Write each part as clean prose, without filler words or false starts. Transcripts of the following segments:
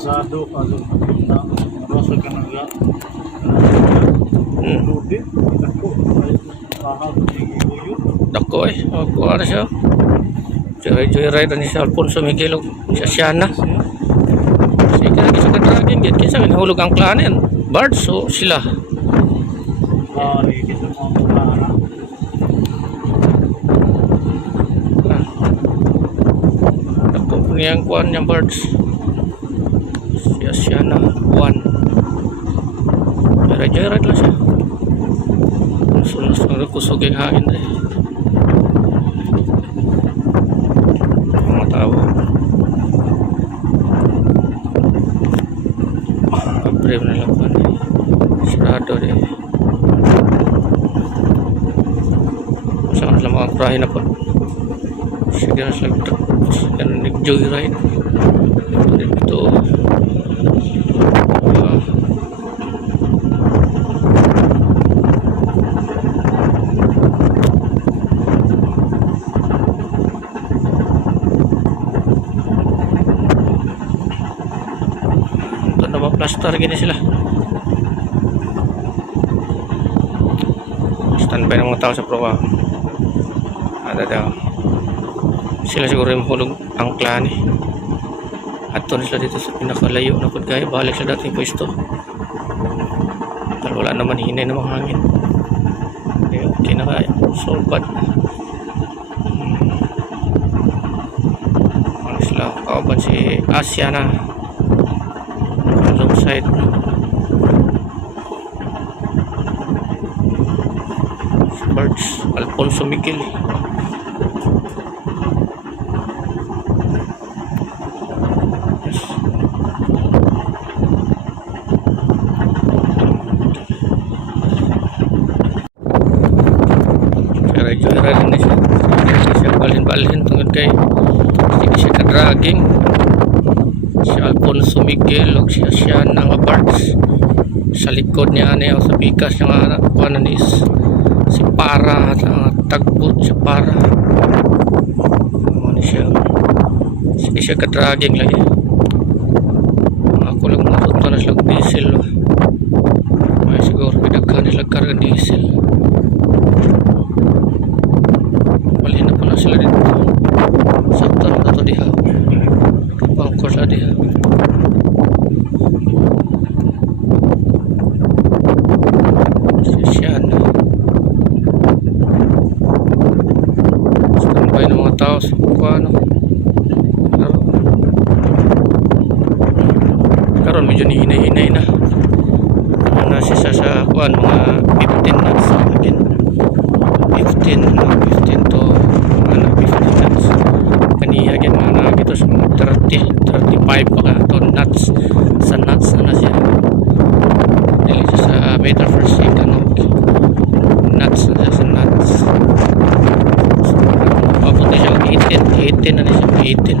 Sado kaso na rasa ka nga ludi ako ay kahap ng iuyo Dako eh. Kuha na siya. Joyride ni si Alfonso Miguel siya Siana. Sige lagi sa kadragin. Kinsa nahulog ang klanen. Bards o sila. ari kita mo mga Dako niyang kuha niyang Bards. Siya Siana 1. Joyride lang siya. Sunod kusog yung hangin eh. Mga tao. April na lang po. Sarado eh. Saan lang mga kurahin na po. Sige na sila yan nag-joyride. Ito. Plaster gini sila. Standby ng mga tao sa proa. Ada daw. Sila siguro yung hulog ang klan eh. At doon sila dito sa pinakalayo na kudgay. Balik sa dating pwesto. Pero wala naman hinay na mga hangin. Okay na kaya. So bad. Ano sila? Kauban si Asya na. Alongside Bards Alfonso Miguel. Yes. Joyride na siya. Siya balhin-balhin tungkol kay hindi siya ka-dragging. Si Alfonso Miguel o siya ng Bards sa likod niya ano sa bigas ng kuhanan is si Para tagbot si Para ano siya sige siya ka-dragging lagi ako lang matuto na sila diesel may siguro pinagkan sila karga diesel malhin na pala sila dito sakta na ito diha bangkos na diha sisyan standby ng mga tao sa ano karon medyo nihinay-hinay na nasisa sa kuan mga 15 knots again 15 to 15 knots kaniya again mga nakakita sa mga 30 35 pa ka to knots sa knots na siya dili siya sa meter per second knots na siya sa knots papunta siya 18 na siya 18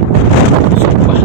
so pa